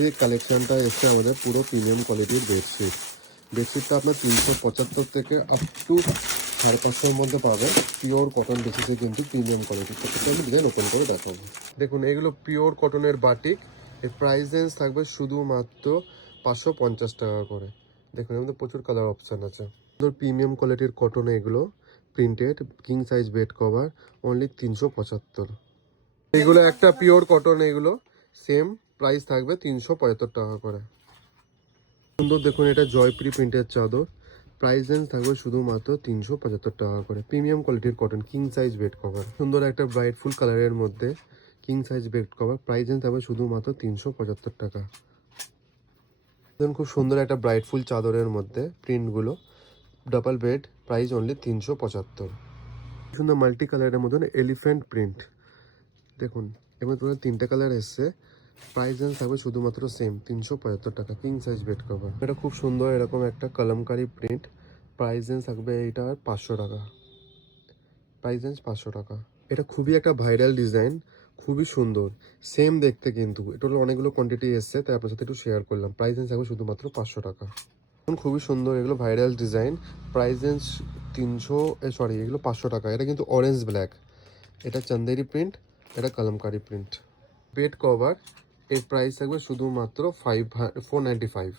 যে কালেকশনটা এসছে আমাদের পুরো প্রিমিয়াম কোয়ালিটির বেডশিট। বেডশিটটা আপনার 375 থেকে আপ টু 550-এর মধ্যে পাবেন। পিওর কটন বেসিসে কিন্তু প্রিমিয়াম কোয়ালিটি। প্রত্যেকটা আমি ডিজাইন ওপেন করে দেখাবো। দেখুন এগুলো পিওর কটনের বাটিক। এর প্রাইস রেঞ্জ থাকবে শুধুমাত্র 550 টাকা করে। দেখুন এর মধ্যে প্রচুর কালার অপশান আছে। প্রিমিয়াম কোয়ালিটির কটন এগুলো printed king size bed cover only 375। এগুলো একটা পিওর কটন, এগুলো সেম প্রাইস থাকবে 375 টাকা করে। সুন্দর দেখুন এটা জয়প্রি প্রিন্টের চাদর, প্রাইস রেঞ্জ থাকবে শুধুমাত্র 375 টাকা করে। প্রিমিয়াম কোয়ালিটির cotton king size bed cover, সুন্দর একটা ব্রাইট ফুল কালারের মধ্যে king size bed cover, price range থাকবে শুধুমাত্র 375 টাকা। দেখুন খুব সুন্দর একটা ব্রাইট ফুল চাদরের মধ্যে প্রিন্টগুলো, ডাবল বেড, প্রাইস অনলি 375। সুন্দর মাল্টি কালারের মতন এলিফ্যান্ট প্রিন্ট, দেখুন এবার টোটাল 3টে কালার এসছে। প্রাইস রেঞ্জ থাকবে শুধুমাত্র সেম 375 টাকা। কিং সাইজ বেড কভার, এটা খুব সুন্দর এরকম একটা কলমকারি প্রিন্ট, প্রাইস রেঞ্জ থাকবে এটা 500 টাকা। প্রাইস রেঞ্জ 500 টাকা। এটা খুবই একটা ভাইরাল ডিজাইন, খুবই সুন্দর, সেম দেখতে, কিন্তু এটা অনেকগুলো কোয়ান্টিটি এসছে তাই আপনার সাথে একটু শেয়ার করলাম। প্রাইস রেঞ্জ থাকবে শুধুমাত্র 500 টাকা। খুবই সুন্দর এগুলো ভাইরাল ডিজাইন, প্রাইস রেঞ্জ এগুলো 500 টাকা। এটা কিন্তু অরেঞ্জ ব্ল্যাক, এটা চান্দেরি প্রিন্ট, এটা কলমকারি প্রিন্ট। বেড কভার এর প্রাইস থাকবে শুধুমাত্র 495।